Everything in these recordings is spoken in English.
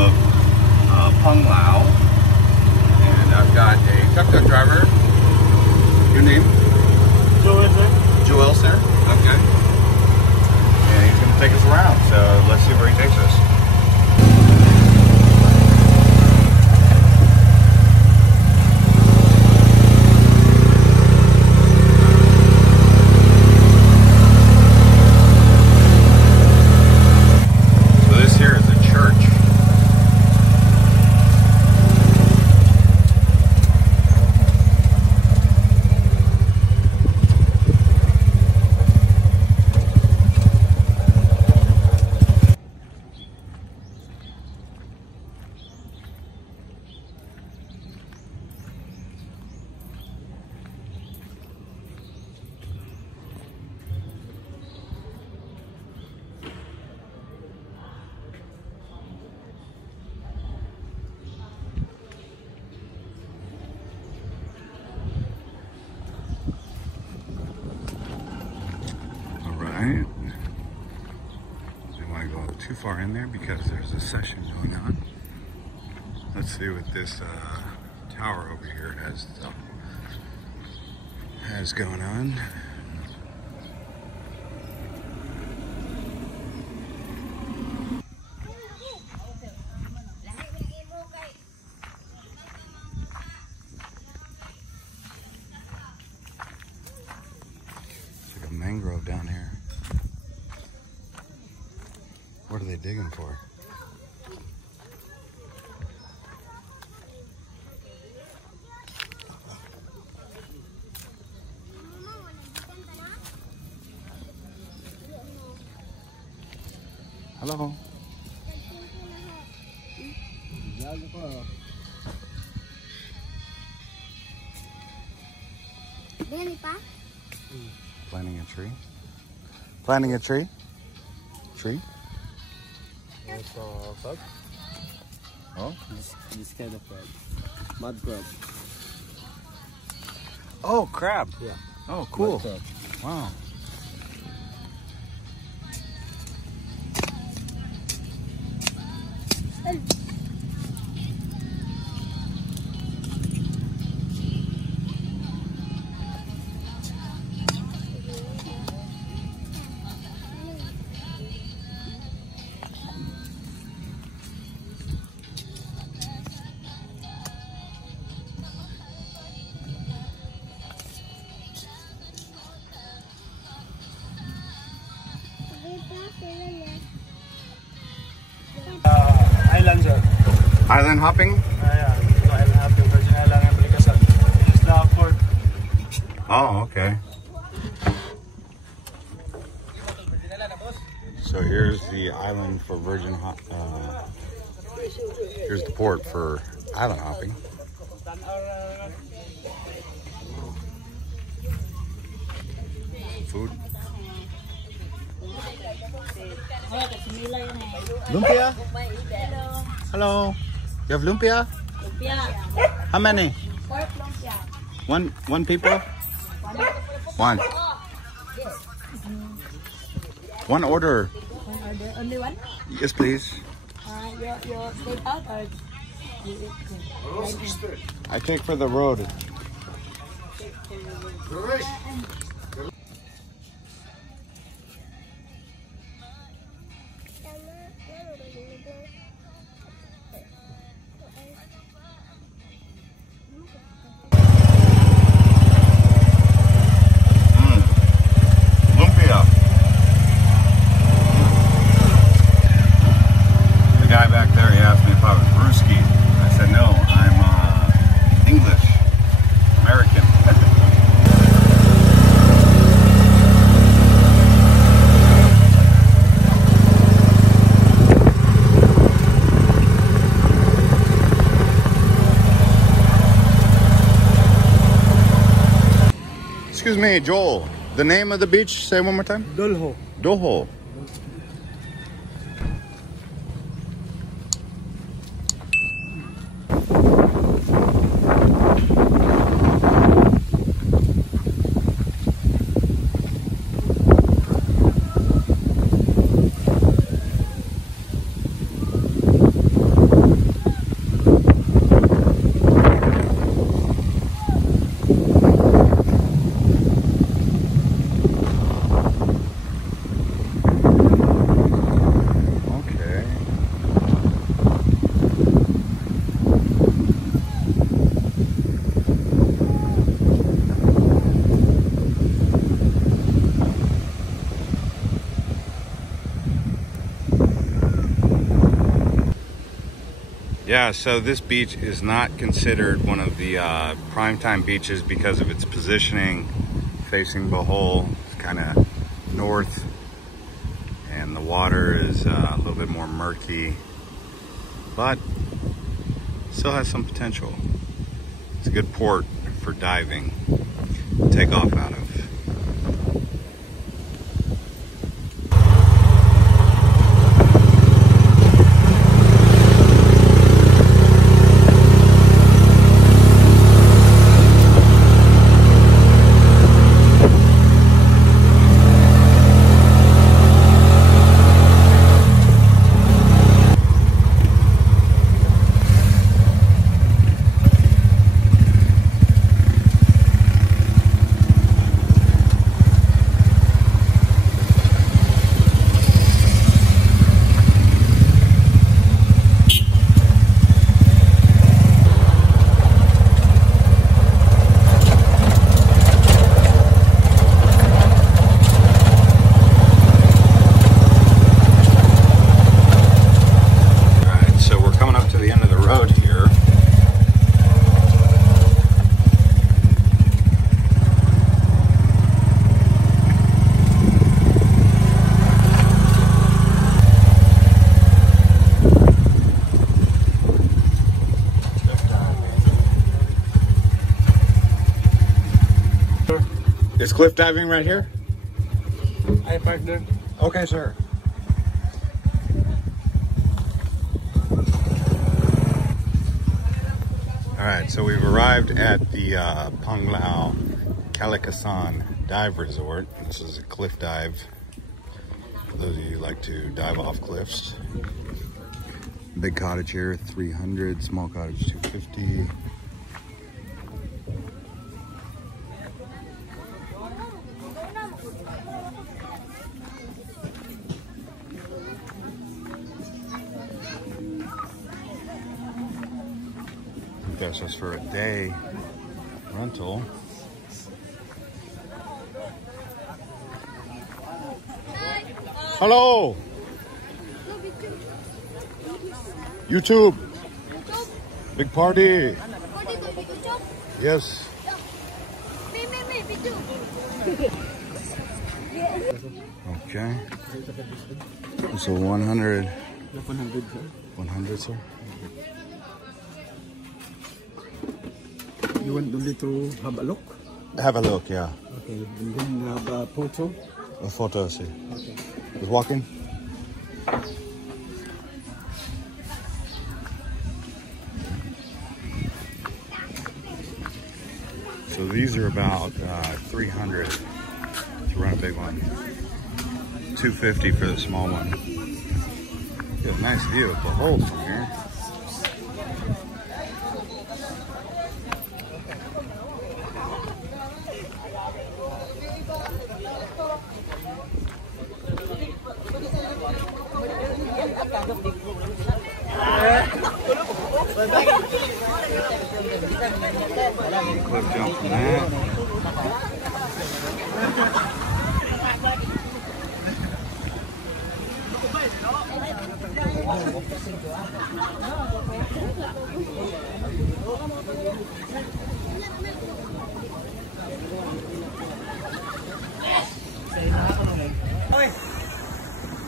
of Panglao. And I've got a tuk-tuk driver. Your name? Joel, sir. Joel, sir. Okay. And he's going to take us around. So let's see where he takes us. Right. Don't want to go too far in there because there's a session going on. Let's see what this tower over here has going on. It's like a mangrove down here. What are they digging for? Hello. Planting a tree? Planting a tree? Tree? Oh? This kind of crab. Mud crab. Oh, crab. Yeah. Oh, cool. Mud crab. Wow. Island, sir. Island hopping? Yeah. So island hopping. Virgin Island and Balicasan. This is the port. Oh, okay. So here's the island for here's the port for island hopping. Food. Lumpia? Hello. You have lumpia? Lumpia. How many? 4 lumpia. One people? One. One order. One order. Only one? Yes, please. You take out or you eat? I take for the road. Lumpia. The guy back there, he asked me if I was Brewski. I said no, I'm English, American. Excuse me, Joel. The name of the beach, say it one more time. Bohol. Bohol. Yeah, so this beach is not considered one of the primetime beaches because of its positioning facing Bohol. It's kind of north, and the water is a little bit more murky, but still has some potential. It's a good port for diving, take off out of. Is cliff diving right here? I partner. Okay, sir. All right, so we've arrived at the Panglao Dive Resort. This is a cliff dive. For those of you who like to dive off cliffs. Big cottage here, 300. Small cottage, 250. That's just for a day rental. Hello. YouTube. Big party. Yes. Okay. So 100. 100, sir. You want only to have a look? Have a look, yeah. Okay, and then have a photo? A photo, see. Okay. Just walking. So these are about 300 to run a big one. 250 for the small one. Get a nice view of Bohol from here. Cliff jump from that.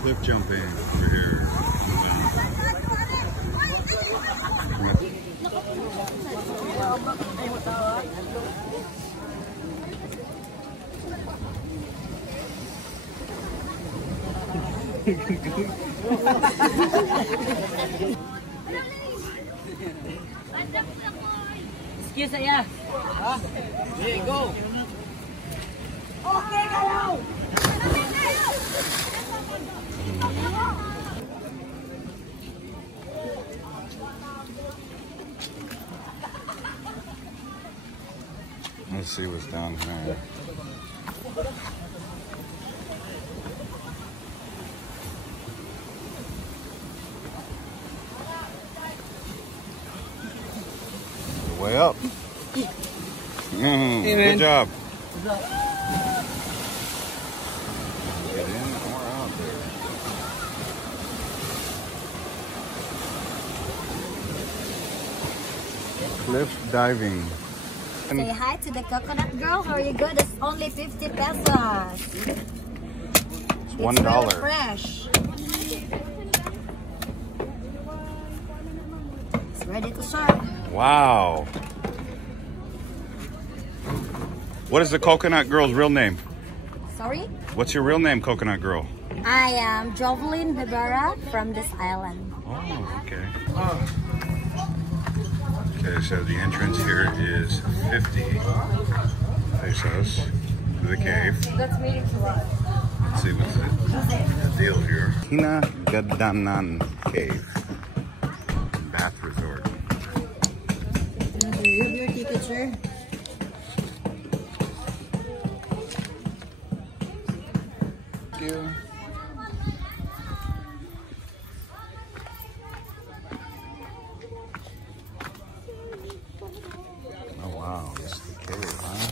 Cliff jumping over here. Excuse saya. Here, go! Okay kayo. Let's see what's down here. Way up. Good job. Get in or out there. Cliff diving. Say hi to the coconut girl. How are you good? It's only 50 pesos. It's $1. Very fresh. It's ready to serve. Wow. What is the coconut girl's real name? Sorry? What's your real name, coconut girl? I am Jovelyn Bibera from this island. Oh, okay. Okay, so the entrance here is 50 pesos to the cave. That's meeting to us. Let's see what's the deal here. Hinagdanan Cave. Bath resort. You have your ticket, sir. Thank you. Oh wow, this is the cave, huh?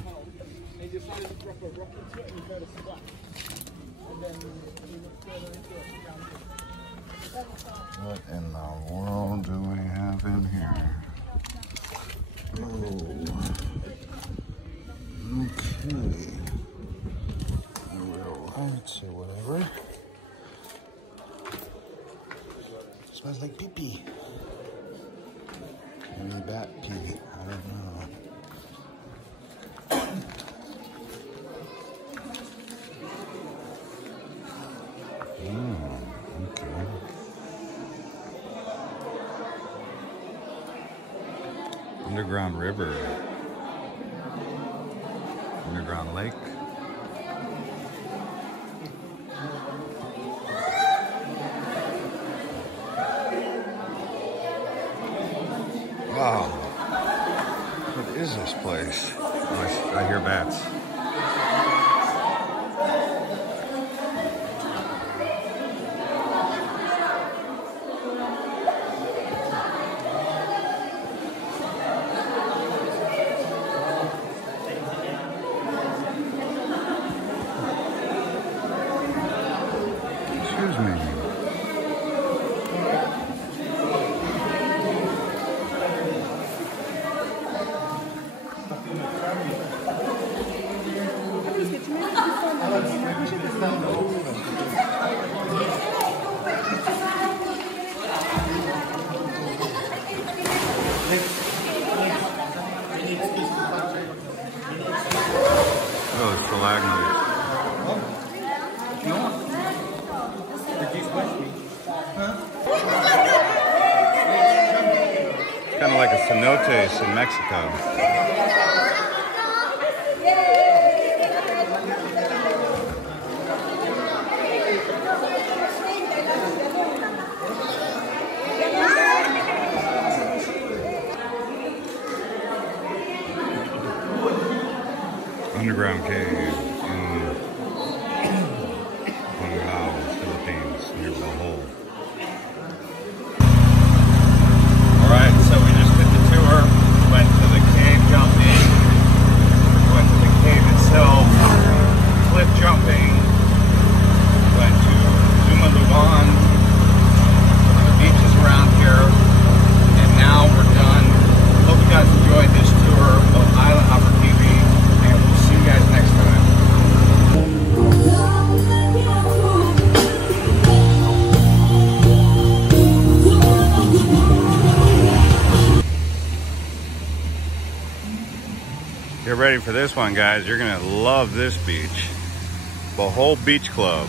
What in the world do we have in here? Oh. Okay. Lights or whatever. Smells like pee-pee. Maybe bat pee. I don't know. Okay. Underground river. Underground lake. Wow. What is this place? Oh, I hear bats. Excuse me. Oh, it's stalagmites. It's kind of like a cenotes in Mexico. Underground cave in Panglao, Philippines, near Bohol. Alright, so we just did the tour. Went to the cave jumping. Went to the cave itself. Cliff jumping. Went to Lumaluan. The beaches around here. And now we're done. Hope you guys enjoyed this tour of Island Hopper TV. And we'll see you guys next time. Get ready for this one, guys. You're gonna love this beach. Bohol Beach Club.